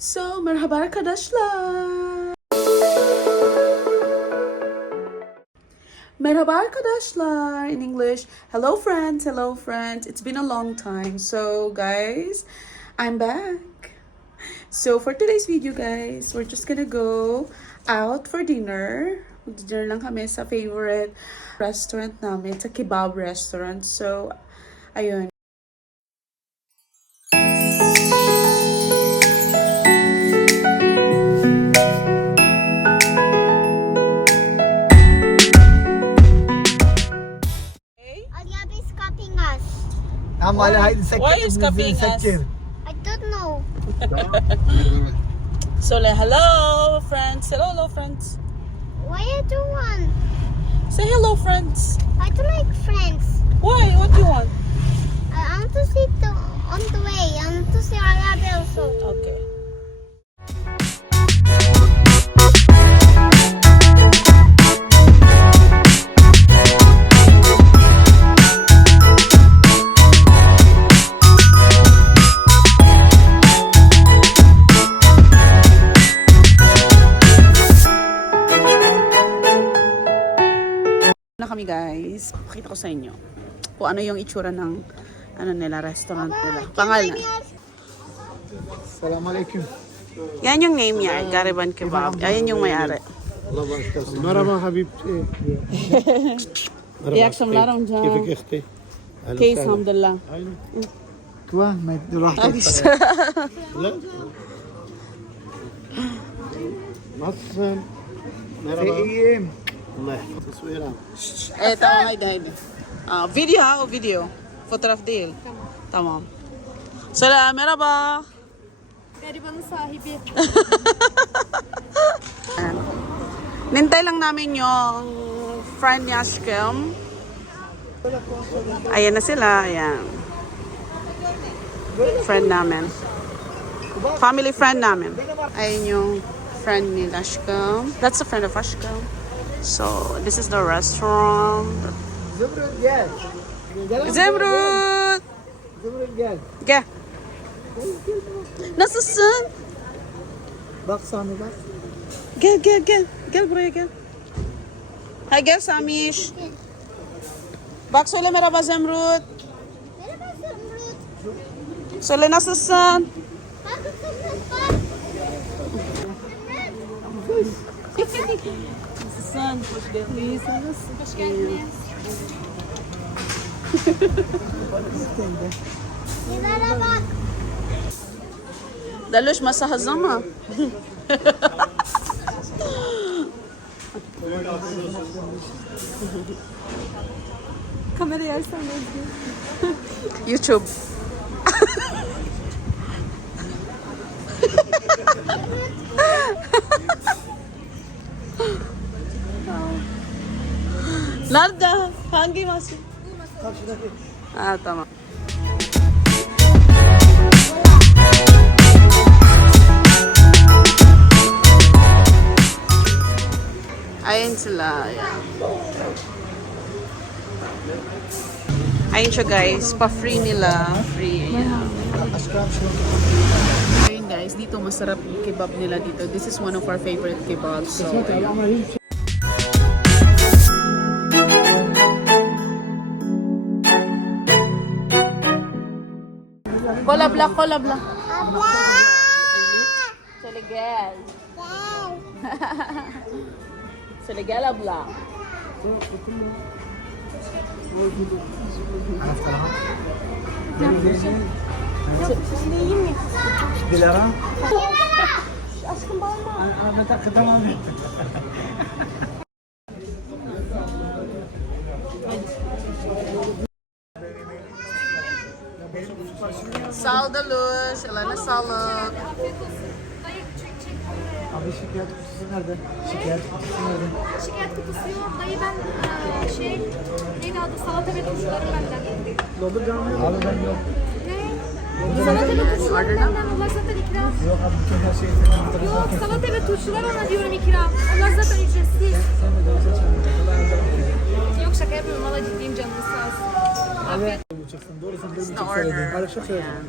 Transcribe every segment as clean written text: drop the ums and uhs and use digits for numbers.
So, merhaba arkadaşlar. Merhaba arkadaşlar in English. Hello friends, hello friends. It's been a long time. So, guys, I'm back. So, for today's video, guys, we're just gonna go out for dinner. Mag-dinner lang kami sa favorite restaurant namin. It's a kebab restaurant. So, ayun. Alyabi is copying us. Why is copying us? I don't know. So, hello, friends. Hello, friends. Why you do one? Say hello, friends. I don't like friends. Why? What do you want? I want to see on the way. I want to see Alyabi also. Okay. Na kami guys, pakita ko sa inyo kung ano yung itsura ng ano nila, restaurant nila. Pangalan. Selamünaleyküm. Yan yung name niya, Gariban Kebab. Ayan yung may-ari. Merhaba Habib. İyi akşamlar amca. Keyfik ekhti. Case hamdullah. Kva, rahat et. Nasılsın? Merhaba. İyiyim. Allah yahfazı. Suyram. Eto mga idol. Video ha o video? Fotoğraf değil. Tamam. Selam, merhaba. Garibanın sahibi. Nintay lang namin yung friend ni Ashkem. Ayan na sila, ayan. Friend namin. Family friend namin. Ayan yung friend ni Ashkem. That's a friend of Ashkem. So, this is the restaurant. Zümrüt gel. Zemrut! Zümrüt gel. Gel. Nasılsın? Bak Sami bak. Gel. Gel buraya gel. Hay gel Samiş. Bak söyle merhaba Zemrut. Merhaba Zümrüt. Söyle nasılsın? Bak Zümrüt bak. Nasılsın? Hoş geldiniz. Hoş geldiniz. Merhaba bak. Daluş masa hazır mı? Kamera yersen YouTube. Nerede? Hangi masa? Tamam. Ayun sila. Ayan. Ayun siya guys. Pa-free nila. Free. Ayan. Ayun guys. Dito masarap yung kebab nila dito. This is one of our favorite kebabs. So, ayun. Kolab la. Selegel. Selegel abla. Dilara. Aşkım bağırma. Ana ben tamam. Sağ ol Daluş. Ellerine sağlık. Abi şikayet kutusu nerede? Şikayet kutusu nerede? Şikayet kutusu yok. Dayı ben neydi adı? Salata ve turşuları benden. Doldur canım. Abi ben yok. Ne? Salata ve turşuları benden. Onlar zaten ikram. Yok abi bütün her şeyi Yok salata ve turşular ona diyorum ikram. Onlar zaten ücretsiz. sen de dönüşe çağırın. Yok şaka yapıyorum. Valla ciddiyim canınız sağ olsun. Afiyet. Doğru sen The çok order. söyledin. Karışık söyledin. Ayan.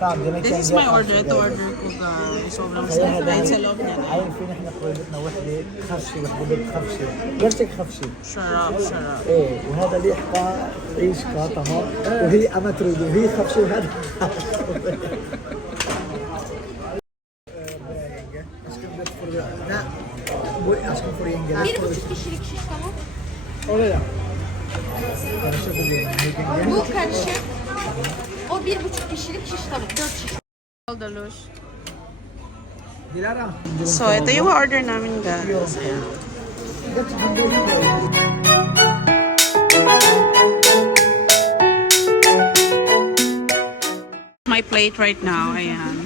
طعم دي This is my order. Ito order ko guys. Sobrang sarap. Kahit sa loob niya. عارف فين احنا بروجكتنا وحده خفشه وحده خفشه قرشك خفشه Sarap, sarap. ايه وهذا ليحقى عيشكا تمام وهي اماترودي وهي خفشه وهذا لا aşkım for yenge. 1,5 kişilik şiş tavuk. Oraya. Karışık oluyor. Yenge. Bu karışık. O 1,5 kişilik şiş tavuk. 4 şiş. Dalush. Dilara. So, ito yung order namin guys. Ayan. My plate right now. Ayan.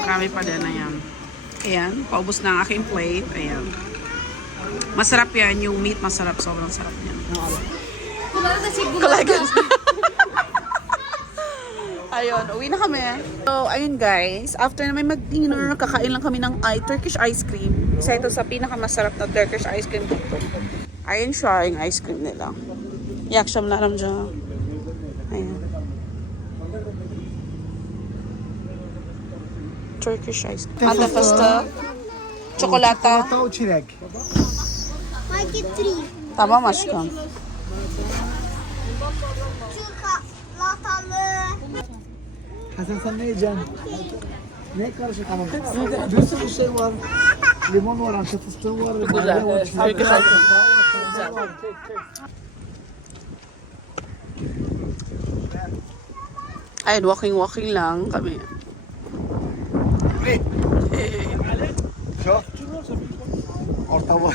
Marami pa din. Ayan. Ayan. Paubos na ang aking plate. Ayan. Masarap yan. Yung meat masarap. Sobrang sarap yan. Bunları da çek. Kalagan. Ayun, uwi na kami. So, ayun guys. After na may mag-dinner, kakain lang kami ng Turkish ice cream. Isa ito sa pinakamasarap na Turkish ice cream dito. Ayun siya, yung ice cream nila. Yaksham na ram dyan. Ayun. Turkish ice cream. Ada pasta. Çokolata. Çikolata o çilek. I get 3. Tamam aşkım. Çikolatalı. Hasan sen ne yiyeceksin? Ne karışık ama? Bir sürü şey var. Limon var, antep fıstığı var. Güzel. var, çilek Turkish var. ice cream. Ayun, walking lang kami. Çok. Orta boy.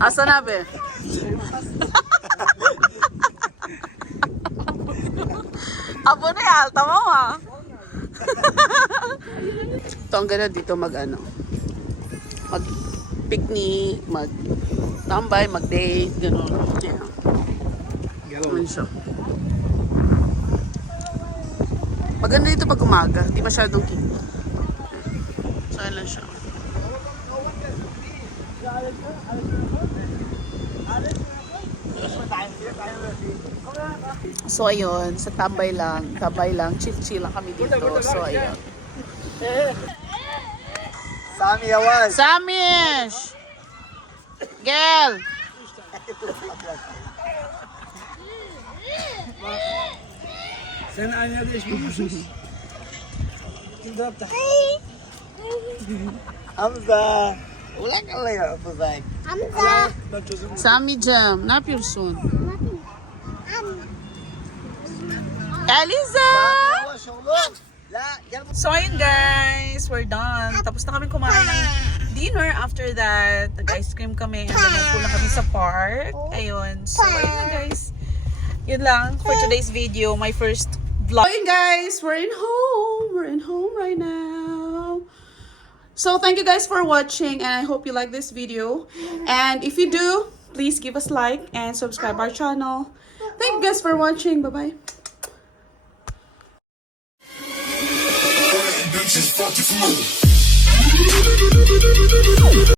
Asan abi? Abo na yan, tama mo ah. Ito ang ganda dito mag picnic, mag tambay, mag date, gano'n. Yeah. Ganun siya. Maganda dito pag umaga, di masyadong kita. So, yan lang siya. So ayun, sa tambay lang, chill lang kami dito. So ayun. Sami yavaş. Samish! Gel! Sen aynı yerde yaşmıyorsunuz. Kim tarafta? Hamza. Ulan Allah ya Hamza. Hamza. Ben çözüm. Sami Jam, ne yapıyorsun? Eliza! Yavaş oğlum. La gel. So ayun guys, we're done. Tapos na kami kumain ng dinner. After that, nag-ice cream kami. And then nagpula kami sa park. Ayun. So ayun na guys. Yun lang for today's video. My first vlog. Ayun guys, we're in home. We're in home right now. So thank you guys for watching. And I hope you like this video. And if you do, please give us like and subscribe our channel. Thank you guys for watching. Bye-bye. Bitches fucking smooth.